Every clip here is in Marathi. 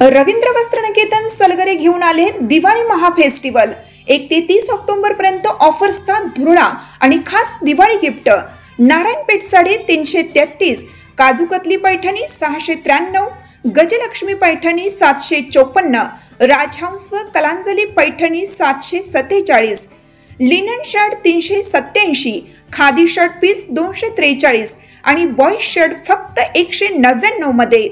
रवींद्र वस्त्रनिकेतन सलगरे घेऊन आले दिवाळी महाफेस्टिवल। 1 ते 30 ऑक्टोबर पर्यंत ऑफर्सचा धुरळा आणि खास दिवाळी गिफ्ट। नारायणपेठ साडी 333, काजूकतली पैठणी 693, गजलक्ष्मी पैठणी 754, राजहंस व Kalanjali Paithani 747, linen shirt 387, khadi shirt piece 243 आणि बॉय शर्ट फक्त 199 मध्ये।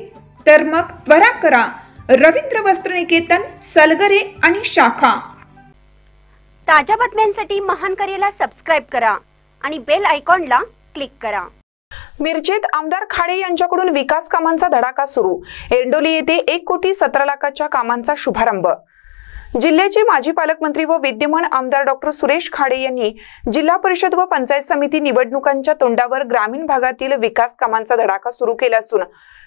तर मग त्वरा करा, रवींद्र वस्त्रनिकेतन सलगरे आणि शाखा। ताज्या बातम्यांसाठी महान करेला सबस्क्राइब करा आणि बेल आयकॉनला क्लिक करा। मिरजेत आमदार खाडे यांच्याकडून विकास कामांचा धडाका सुरू। एरंडोली येथे 1,17,00,000च्या कामांचा शुभारंभ। जिल्ह्याचे माजी पालकमंत्री व विद्यमान आमदार डॉक्टर सुरेश खाडे यांनी जिल्हा परिषद व पंचायत समिती निवडणुकांच्या तोंडावर ग्रामीण भागातील विकास कामांचा धडाका सुरू केला असून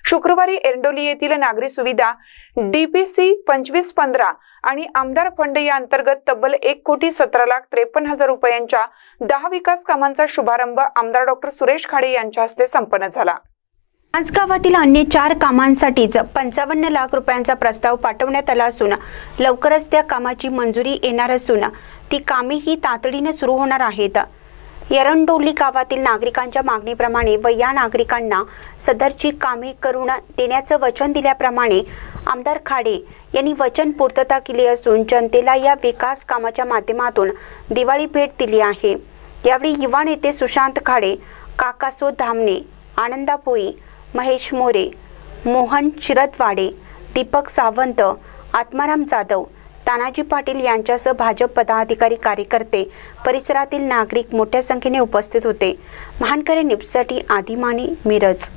शुक्रवारी एरंडोली येथील नागरी सुविधा DPC 2515 आणि आमदार फंड या अंतर्गत तब्बल 1,17,53,000 रुपयांच्या 10 विकास कामांचा शुभारंभ आमदार डॉक्टर सुरेश खाडे यांच्या हस्ते संपन्न झाला। आज गावातील अन्य 4 कामांसाठीच 55 लाख रुपयांचा प्रस्ताव पाठवण्यात आला असून लवकरच त्या कामाची मंजुरी येणार असून ती कामेही तातडीने सुरू होणार आहेत। एरंडोली गावातील नागरिकांच्या मागणीप्रमाणे व या नागरिकांना सदरची कामे करून देण्याचं वचन दिल्याप्रमाणे आमदार खाडे यांनी वचन पूर्तता केली असून जनतेला या विकास कामाच्या माध्यमातून दिवाळी भेट दिली आहे। यावेळी युवा नेते सुशांत खाडे, काकासो धामणे, आनंदा पोई, महेश मोरे, मोहन शिरदवाडे, दीपक सावंत, आत्माराम जाधव, तानाजी पाटील यांच्यासह भाजप पदाधिकारी, कार्यकर्ते, परिसरातील नागरिक मोठ्या संख्येने उपस्थित होते। महानकरे न्यूजसाठी आदिमानी, मिरज।